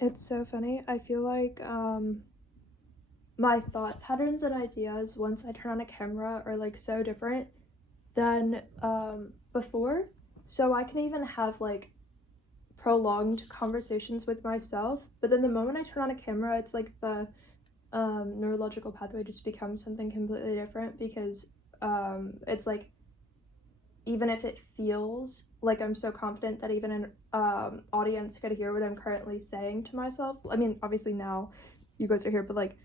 It's so funny. I feel like my thought patterns and ideas once I turn on a camera are like so different than before. So I can even have like prolonged conversations with myself, but then the moment I turn on a camera, it's like the neurological pathway just becomes something completely different because it's like even if it feels like I'm so confident that even an audience could hear what I'm currently saying to myself. I mean, obviously now you guys are here, but like,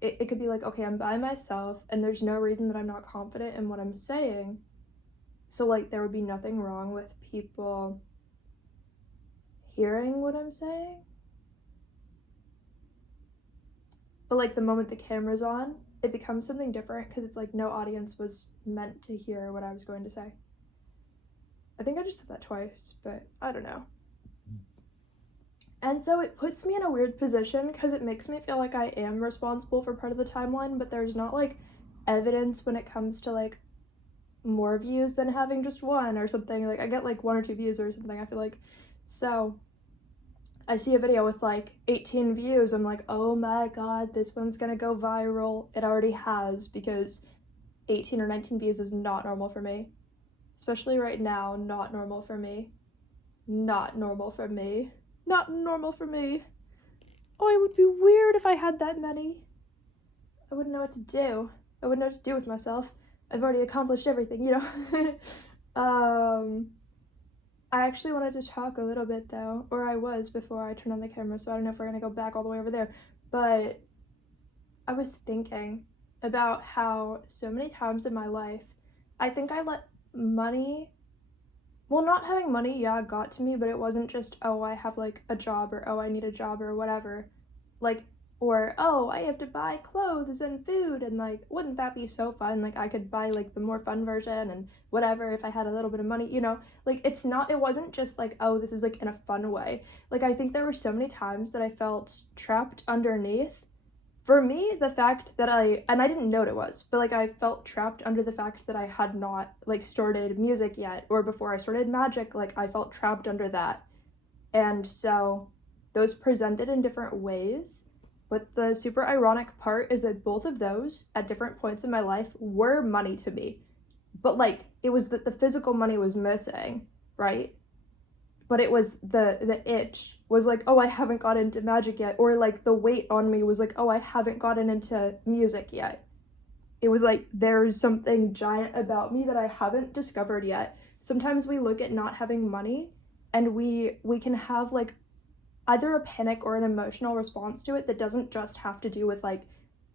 it could be like, okay, I'm by myself and there's no reason that I'm not confident in what I'm saying. So, like, there would be nothing wrong with people hearing what I'm saying. But, like, the moment the camera's on, it becomes something different because it's like no audience was meant to hear what I was going to say. I think I just said that twice, but I don't know. And so it puts me in a weird position because it makes me feel like I am responsible for part of the timeline, but there's not like evidence when it comes to like more views than having just one or something. Like I get like one or two views or something, I feel like. So I see a video with like 18 views. I'm like, oh my god, this one's gonna go viral. It already has because 18 or 19 views is not normal for me. Especially right now, not normal for me. Not normal for me. Not normal for me. Oh, it would be weird if I had that many. I wouldn't know what to do. I wouldn't know what to do with myself. I've already accomplished everything, you know? I actually wanted to talk a little bit though, or I was before I turned on the camera, so I don't know if we're gonna go back all the way over there. But I was thinking about how so many times in my life, I think I let money, well, not having money, yeah, got to me, but it wasn't just, oh, I have like a job or oh, I need a job or whatever. Like, or oh, I have to buy clothes and food and like, wouldn't that be so fun? Like, I could buy like the more fun version and whatever if I had a little bit of money, like it wasn't just like, oh, this is like in a fun way. Like, I think there were so many times that I felt trapped underneath. For me, the fact that and I didn't know what it was, but like I felt trapped under the fact that I had not like started music yet, or before I started magic, like I felt trapped under that. And so those presented in different ways. But the super ironic part is that both of those at different points in my life were money to me. But like it was that the physical money was missing, right? But it was the itch was like, oh, I haven't got into magic yet, or like the weight on me was like, oh, I haven't gotten into music yet. It was like there's something giant about me that I haven't discovered yet. Sometimes we look at not having money and we can have like either a panic or an emotional response to it that doesn't just have to do with like,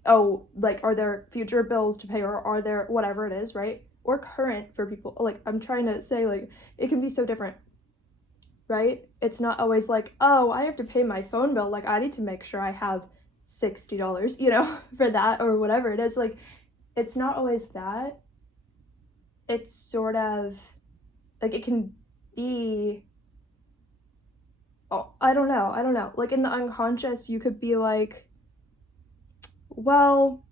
oh, like are there future bills to pay or are there whatever it is, right? Or current for people. Like I'm trying to say like it can be so different, right? It's not always like, oh, I have to pay my phone bill. Like I need to make sure I have $60, for that or whatever it is. Like it's not always that. It's sort of like it can be, oh, I don't know. I don't know. Like in the unconscious, you could be like, well,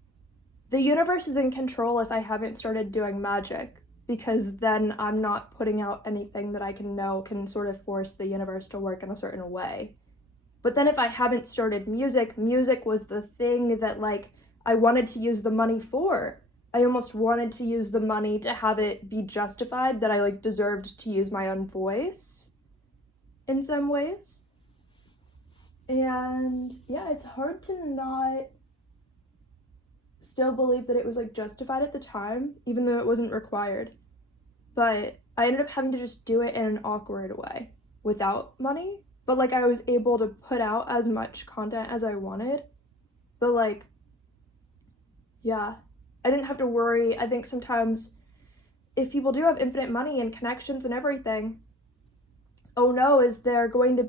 the universe is in control if I haven't started doing magic because then I'm not putting out anything that I can know can sort of force the universe to work in a certain way. But then if I haven't started music, music was the thing that like I wanted to use the money for. I almost wanted to use the money to have it be justified that I like deserved to use my own voice in some ways. And yeah, it's hard to not still believe that it was like justified at the time, even though it wasn't required. But I ended up having to just do it in an awkward way without money. But like I was able to put out as much content as I wanted. But like, yeah, I didn't have to worry. I think sometimes if people do have infinite money and connections and everything, oh no, are there going to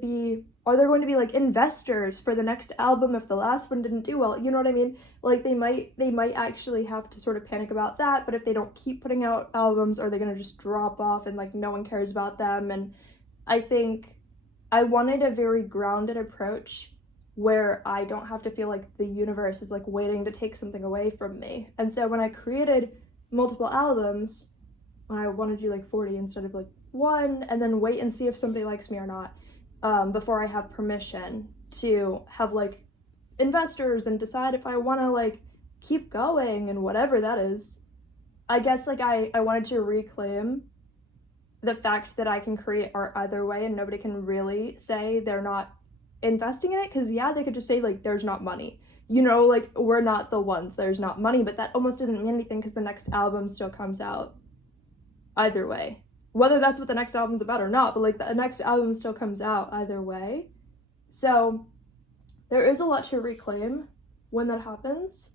be like investors for the next album if the last one didn't do well? You know what I mean? Like they might actually have to sort of panic about that, but if they don't keep putting out albums, are they going to just drop off and like no one cares about them? And I think I wanted a very grounded approach where I don't have to feel like the universe is like waiting to take something away from me. And so when I created multiple albums, when I wanted to do like 40 instead of like one and then wait and see if somebody likes me or not. before I have permission to have like investors and decide if I want to like keep going and whatever that is. I guess like I wanted to reclaim the fact that I can create art either way and nobody can really say they're not investing in it, because yeah, they could just say like there's not money, you know, like we're not the ones, there's not money, but that almost doesn't mean anything because the next album still comes out either way, whether that's what the next album's about or not, but like the next album still comes out either way. So there is a lot to reclaim when that happens,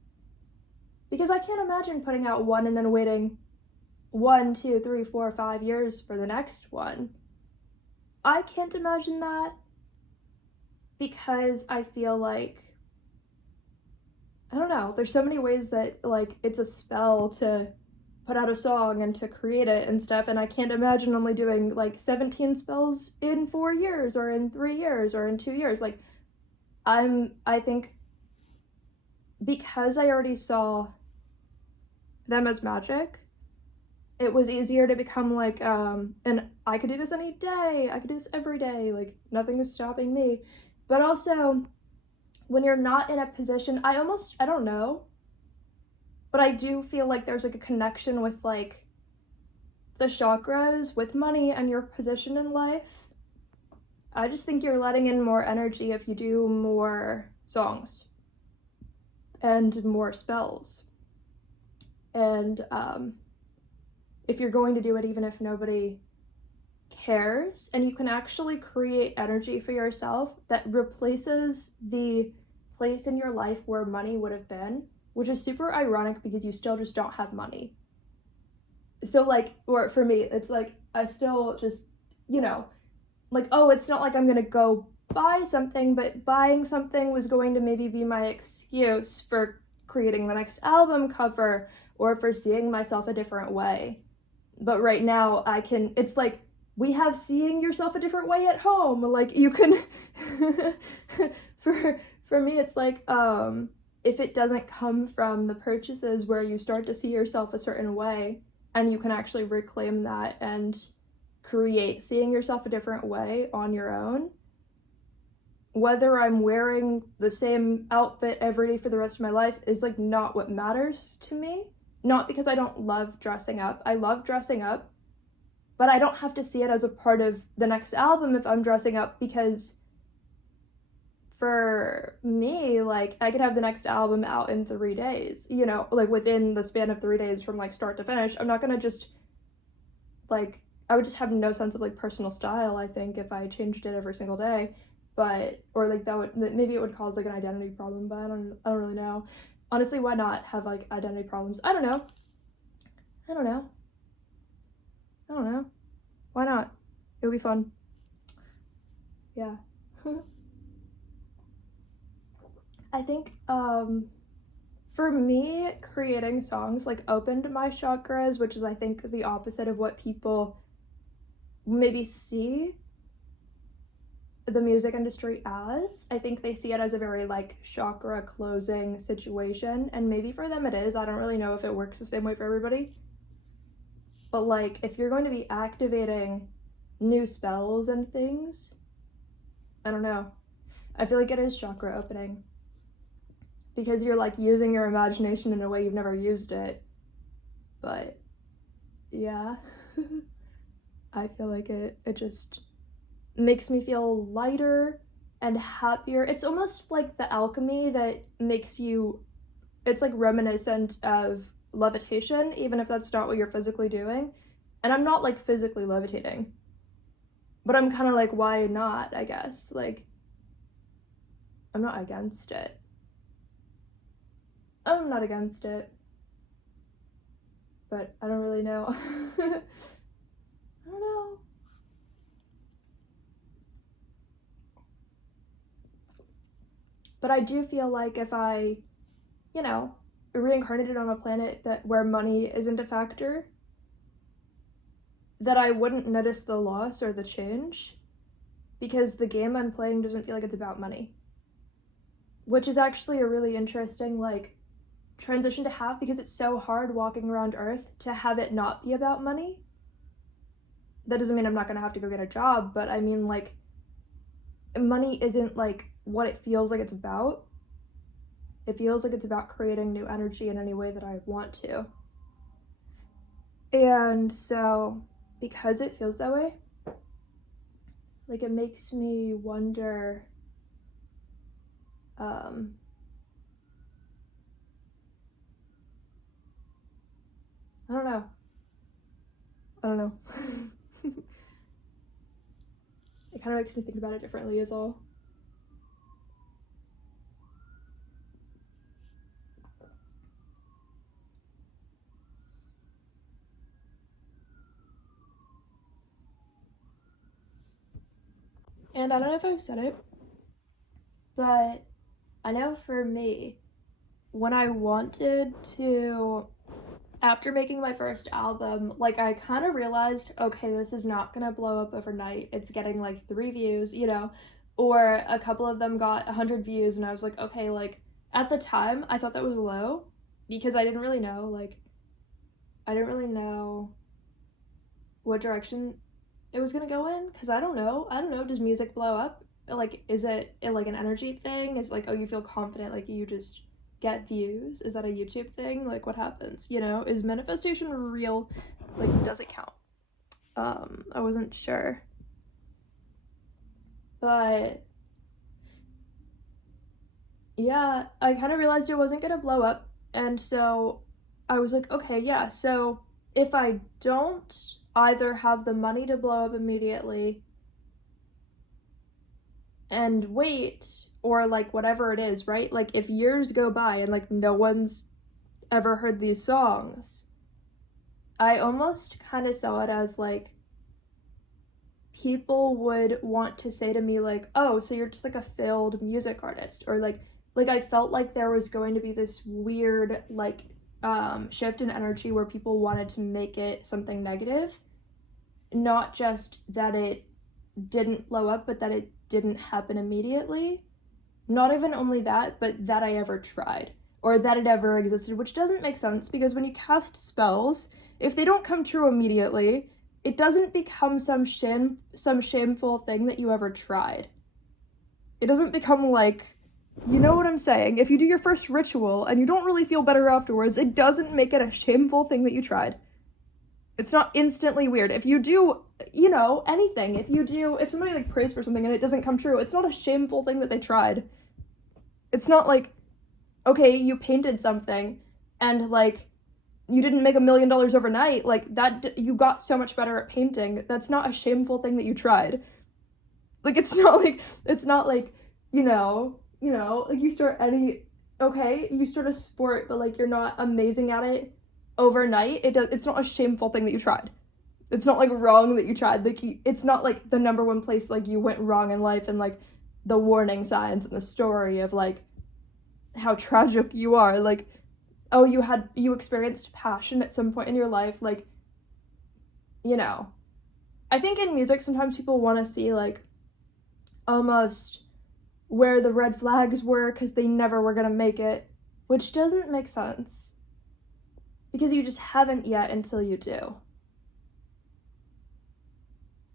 because I can't imagine putting out one and then waiting 1, 2, 3, 4, 5 years for the next one. I can't imagine that, because I feel like, I don't know, there's so many ways that like it's a spell to put out a song and to create it and stuff, and I can't imagine only doing like 17 spells in 4 years or in 3 years or in 2 years. Like I think because I already saw them as magic, it was easier to become like, and I could do this any day, I could do this every day, like nothing is stopping me. But also, when you're not in a position, I don't know, but I do feel like there's like a connection with like the chakras with money and your position in life. I just think you're letting in more energy if you do more songs and more spells. And if you're going to do it, even if nobody cares, and you can actually create energy for yourself that replaces the place in your life where money would have been, which is super ironic because you still just don't have money. So like, or for me, it's like, I still just, you know, like, oh, it's not like I'm gonna go buy something, but buying something was going to maybe be my excuse for creating the next album cover or for seeing myself a different way. But right now I can, it's like, we have seeing yourself a different way at home. Like you can, for me, it's like, if it doesn't come from the purchases where you start to see yourself a certain way and you can actually reclaim that and create seeing yourself a different way on your own, whether I'm wearing the same outfit every day for the rest of my life is like not what matters to me. Not because I don't love dressing up. I love dressing up, but I don't have to see it as a part of the next album if I'm dressing up, because for me, like, I could have the next album out in 3 days, you know, like within the span of 3 days from like start to finish. I'm not gonna just like, I would just have no sense of like personal style, I think, if I changed it every single day. But, or like that would, maybe it would cause like an identity problem, but I don't really know. Honestly, why not have like identity problems? I don't know. Why not? It would be fun. Yeah. I think for me, creating songs like opened my chakras, which is I think the opposite of what people maybe see the music industry as. I think they see it as a very like chakra closing situation, and maybe for them it is. I don't really know if it works the same way for everybody. But like, if you're going to be activating new spells and things, I don't know. I feel like it is chakra opening, because you're like using your imagination in a way you've never used it. But yeah, I feel like it just makes me feel lighter and happier. It's almost like the alchemy that makes you, it's like reminiscent of levitation, even if that's not what you're physically doing. And I'm not like physically levitating, but I'm kind of like, why not, I guess. Like, I'm not against it. I'm not against it, but I don't really know. I don't know. But I do feel like if I, you know, reincarnated on a planet where money isn't a factor, that I wouldn't notice the loss or the change, because the game I'm playing doesn't feel like it's about money. Which is actually a really interesting, like, transition to have, because it's so hard walking around Earth to have it not be about money. That doesn't mean I'm not gonna have to go get a job, but I mean, like, money isn't like what it feels like it's about. It feels like it's about creating new energy in any way that I want to. And so, because it feels that way, like, it makes me wonder, I don't know. It kind of makes me think about it differently is all. And I don't know if I've said it, but I know for me, when I wanted to, after making my first album, like, I kind of realized, okay, this is not gonna blow up overnight. It's getting like 3 views, you know, or a couple of them got 100 views, and I was like, okay, like, at the time, I thought that was low because I didn't really know, like, I didn't really know what direction it was gonna go in, because I don't know, does music blow up? Like, is it like an energy thing? Is like, oh, you feel confident, like, you just get views? Is that a YouTube thing? Like, what happens, you know? Is manifestation real? Like, does it count? I wasn't sure, but yeah, I kind of realized it wasn't gonna blow up, and so I was like, okay, yeah, so if I don't either have the money to blow up immediately and wait, or like whatever it is, right? Like, if years go by and like no one's ever heard these songs, I almost kind of saw it as like people would want to say to me like, oh, so you're just like a failed music artist, or like I felt like there was going to be this weird like shift in energy where people wanted to make it something negative, not just that it didn't blow up, but that it didn't happen immediately. Not even only that, but that I ever tried, or that it ever existed, which doesn't make sense, because when you cast spells, if they don't come true immediately, it doesn't become some shameful thing that you ever tried. It doesn't become like, you know what I'm saying? If you do your first ritual and you don't really feel better afterwards, it doesn't make it a shameful thing that you tried. It's not instantly weird. If you do, you know, anything, if somebody like prays for something and it doesn't come true, it's not a shameful thing that they tried. It's not like, okay, you painted something and like you didn't make $1 million overnight, like that, you got so much better at painting. That's not a shameful thing that you tried. Like, it's not like, you know, like you start you start a sport, but like you're not amazing at it overnight. It's not a shameful thing that you tried. It's not like wrong that you tried. Like, it's not like the number one place like you went wrong in life and like the warning signs and the story of like how tragic you are. Like, oh, you experienced passion at some point in your life. Like, you know, I think in music sometimes people want to see like almost where the red flags were because they never were gonna make it, which doesn't make sense, because you just haven't yet until you do.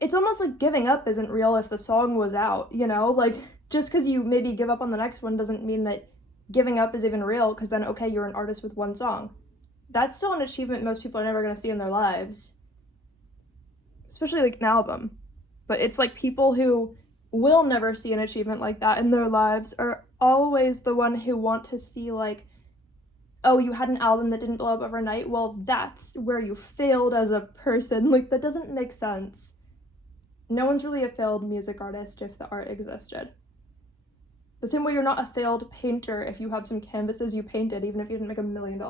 It's almost like giving up isn't real if the song was out, you know? Like, just because you maybe give up on the next one doesn't mean that giving up is even real, because then, okay, you're an artist with one song. That's still an achievement most people are never going to see in their lives, especially like an album. But it's like people who will never see an achievement like that in their lives are always the one who want to see like, oh, you had an album that didn't blow up overnight. Well, that's where you failed as a person. Like, that doesn't make sense. No one's really a failed music artist if the art existed. The same way you're not a failed painter if you have some canvases you painted, even if you didn't make $1 million.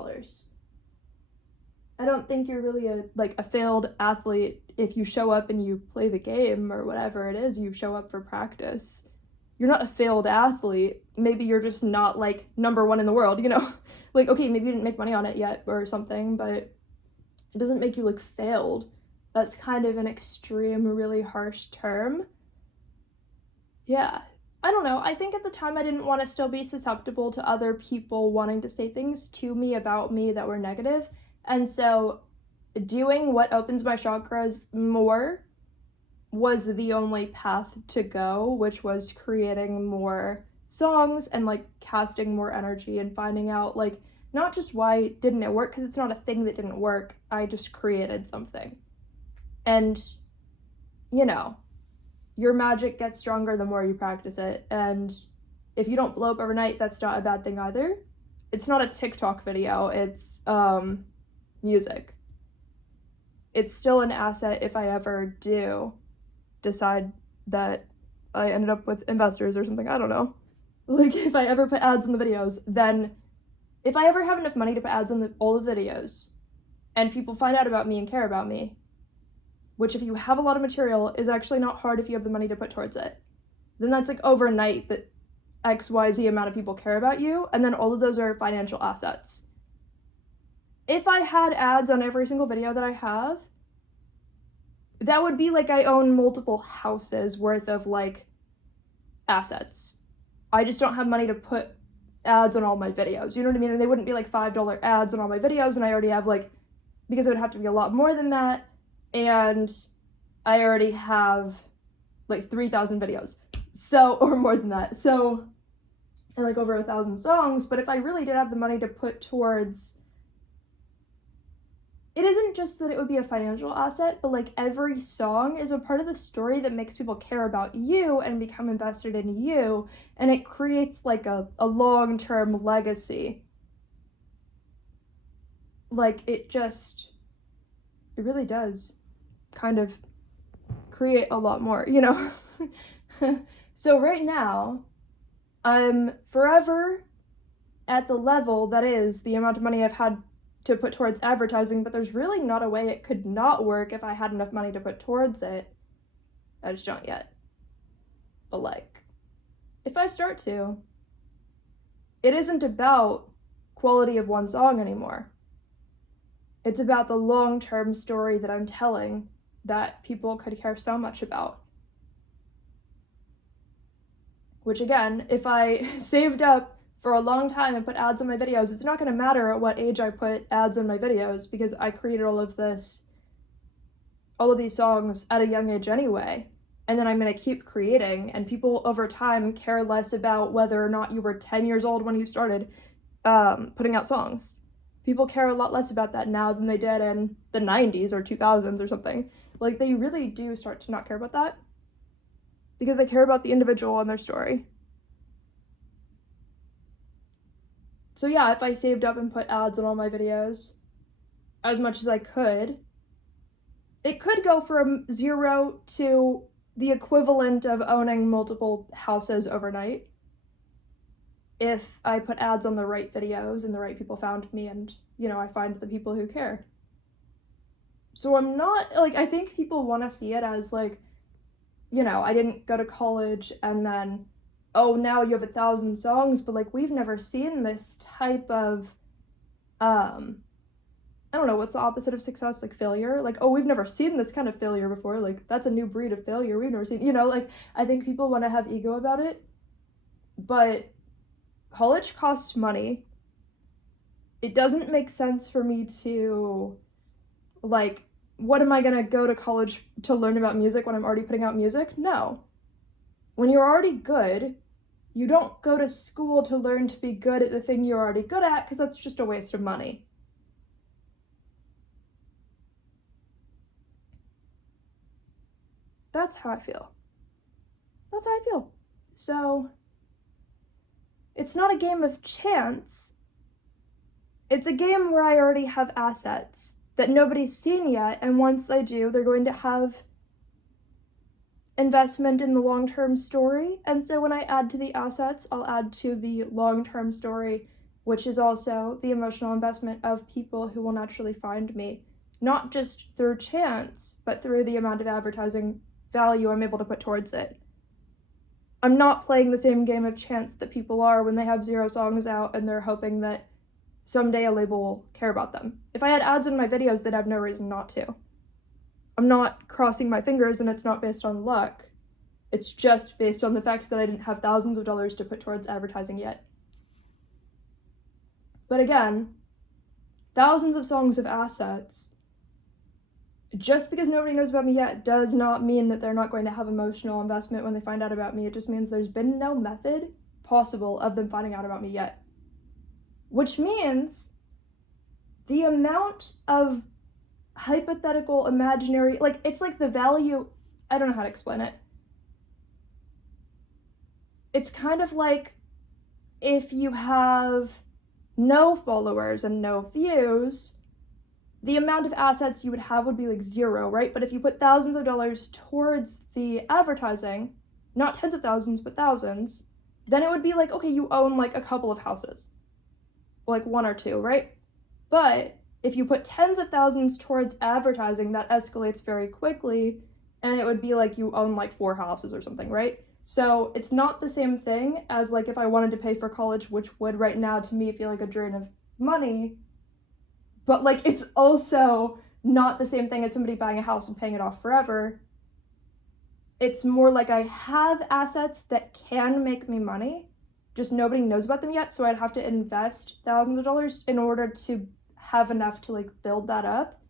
I don't think you're really a failed athlete if you show up and you play the game or whatever it is, you show up for practice. You're not a failed athlete. Maybe you're just not like number one in the world, you know? Like, okay, maybe you didn't make money on it yet or something, but it doesn't make you look failed. That's kind of an extreme, really harsh term. Yeah. I don't know. I think at the time I didn't want to still be susceptible to other people wanting to say things to me about me that were negative. And so doing what opens my chakras more was the only path to go, which was creating more songs and like casting more energy and finding out like not just why didn't it work, because it's not a thing that didn't work. I just created something. And, you know, your magic gets stronger the more you practice it. And if you don't blow up overnight, that's not a bad thing either. It's not a TikTok video, it's music. It's still an asset if I ever do decide that I ended up with investors or something, I don't know. Like, if I ever put ads on the videos, then if I ever have enough money to put ads on all the videos and people find out about me and care about me, which if you have a lot of material is actually not hard if you have the money to put towards it, then that's like overnight that XYZ amount of people care about you, and then all of those are financial assets. If I had ads on every single video that I have, that would be like I own multiple houses worth of like assets. I just don't have money to put ads on all my videos, you know what I mean? And they wouldn't be like $5 ads on all my videos, and I already have like, because it would have to be a lot more than that, and I already have like 3,000 videos, so, or more than that, so, and like over 1,000 songs. But if I really did have the money to put towards, it isn't just that it would be a financial asset, but like every song is a part of the story that makes people care about you and become invested in you, and it creates like a long-term legacy. Like it really does kind of create a lot more, you know? So right now, I'm forever at the level that is the amount of money I've had to put towards advertising, but there's really not a way it could not work if I had enough money to put towards it. I just don't yet. But like, if I start to, it isn't about quality of one song anymore. It's about the long-term story that I'm telling that people could care so much about. Which again, if I saved up for a long time and put ads on my videos, it's not going to matter at what age I put ads on my videos, because I created all of these songs at a young age anyway. And then I'm going to keep creating, and people over time care less about whether or not you were 10 years old when you started putting out songs. People care a lot less about that now than they did in the 90s or 2000s or something. Like, they really do start to not care about that, because they care about the individual and their story. So yeah, if I saved up and put ads on all my videos as much as I could, it could go from 0 to the equivalent of owning multiple houses overnight if I put ads on the right videos and the right people found me, and, you know, I find the people who care. So I'm not, like, I think people want to see it as, like, you know, I didn't go to college and then, oh, now you have 1,000 songs, but, like, we've never seen this type of, I don't know, what's the opposite of success? Like, failure? Like, oh, we've never seen this kind of failure before. Like, that's a new breed of failure we've never seen. You know, like, I think people want to have ego about it, but college costs money. It doesn't make sense for me to, like, what am I gonna go to college to learn about music when I'm already putting out music? No. When you're already good, you don't go to school to learn to be good at the thing you're already good at, because that's just a waste of money. That's how I feel. That's how I feel. So, it's not a game of chance. It's a game where I already have assets that nobody's seen yet, and once they do, they're going to have investment in the long-term story. And so when I add to the assets, I'll add to the long-term story, which is also the emotional investment of people who will naturally find me, not just through chance, but through the amount of advertising value I'm able to put towards it. I'm not playing the same game of chance that people are when they have 0 songs out and they're hoping that someday a label will care about them. If I had ads in my videos, they'd have no reason not to. I'm not crossing my fingers, and it's not based on luck. It's just based on the fact that I didn't have thousands of dollars to put towards advertising yet. But again, thousands of songs of assets just because nobody knows about me yet does not mean that they're not going to have emotional investment when they find out about me. It just means there's been no method possible of them finding out about me yet. Which means the amount of hypothetical, imaginary, like, it's like the value, I don't know how to explain it. It's kind of like if you have no followers and no views, the amount of assets you would have would be like zero, right? But if you put thousands of dollars towards the advertising, not tens of thousands, but thousands, then it would be like, okay, you own like a couple of houses, like one or two, right? But if you put tens of thousands towards advertising, that escalates very quickly, and it would be like you own like 4 houses or something, right? So it's not the same thing as like if I wanted to pay for college, which would right now to me feel like a drain of money, but like it's also not the same thing as somebody buying a house and paying it off forever. It's more like I have assets that can make me money, just nobody knows about them yet, so I'd have to invest thousands of dollars in order to have enough to like build that up.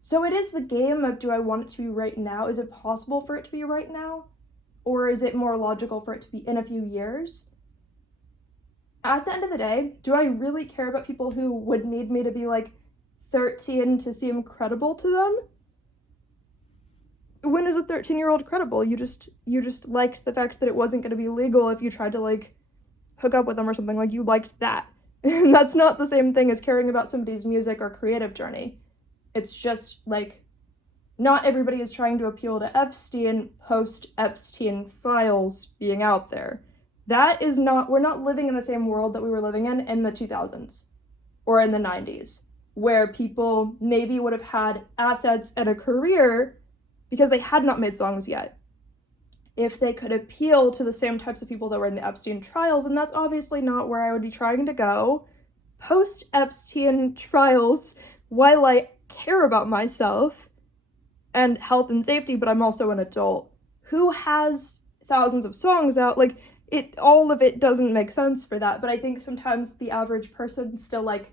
So it is the game of, do I want it to be right now? Is it possible for it to be right now? Or is it more logical for it to be in a few years? At the end of the day, do I really care about people who would need me to be like 13 to seem credible to them? When is a 13-year-old credible? You just liked the fact that it wasn't going to be legal if you tried to like hook up with them or something. Like, you liked that. And that's not the same thing as caring about somebody's music or creative journey. It's just like, not everybody is trying to appeal to Epstein post-Epstein files being out there. That is not, we're not living in the same world that we were living in the 2000s or in the 90s, where people maybe would have had assets and a career because they had not made songs yet. If they could appeal to the same types of people that were in the Epstein trials, and that's obviously not where I would be trying to go. Post-Epstein trials, while I care about myself and health and safety, but I'm also an adult who has thousands of songs out, like, all of it doesn't make sense for that. But I think sometimes the average person still like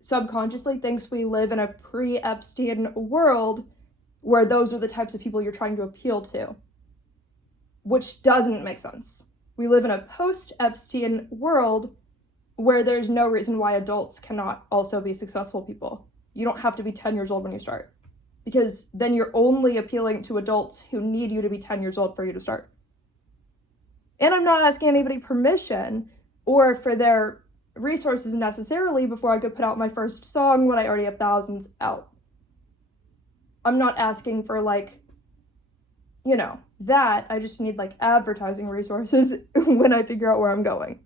subconsciously thinks we live in a pre-Epstein world where those are the types of people you're trying to appeal to, which doesn't make sense. We live in a post-Epstein world where there's no reason why adults cannot also be successful people. You don't have to be 10 years old when you start, because then you're only appealing to adults who need you to be 10 years old for you to start. And I'm not asking anybody permission or for their resources necessarily before I could put out my first song when I already have thousands out. I'm not asking for like, you know, that. I just need like advertising resources when I figure out where I'm going.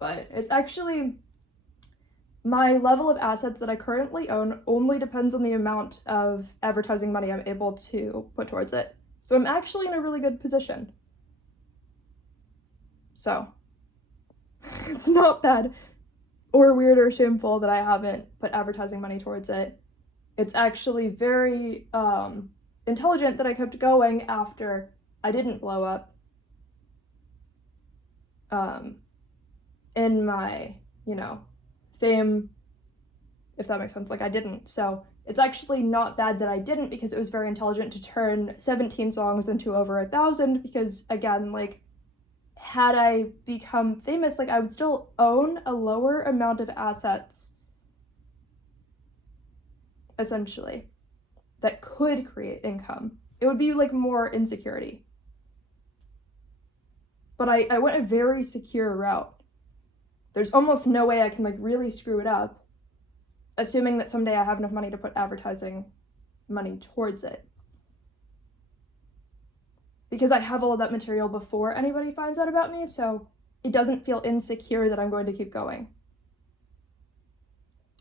But it's actually, my level of assets that I currently own only depends on the amount of advertising money I'm able to put towards it. So I'm actually in a really good position. So it's not bad or weird or shameful that I haven't put advertising money towards it. It's actually very intelligent that I kept going after I didn't blow up in my, you know, fame, if that makes sense. Like, I didn't. So it's actually not bad that I didn't, because it was very intelligent to turn 17 songs into over 1,000, because again, like, had I become famous, like, I would still own a lower amount of assets, essentially, that could create income. It would be like more insecurity. But I went a very secure route. There's almost no way I can like really screw it up, assuming that someday I have enough money to put advertising money towards it. Because I have all of that material before anybody finds out about me, so it doesn't feel insecure that I'm going to keep going.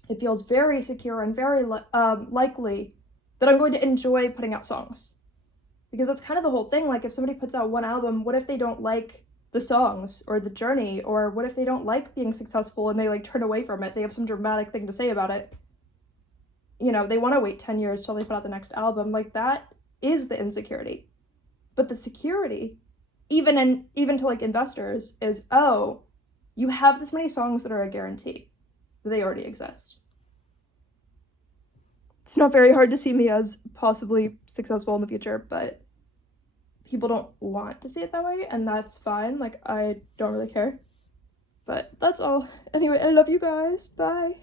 It feels very secure and very likely that I'm going to enjoy putting out songs. Because that's kind of the whole thing. Like, if somebody puts out one album, what if they don't like the songs or the journey? Or what if they don't like being successful and they like turn away from it? They have some dramatic thing to say about it. You know, they want to wait 10 years till they put out the next album. Like, that is the insecurity. But the security, even to like investors, is, oh, you have this many songs that are a guarantee that they already exist. it's not very hard to see me as possibly successful in the future, but people don't want to see it that way, and that's fine. Like, I don't really care. But that's all. Anyway, I love you guys. Bye.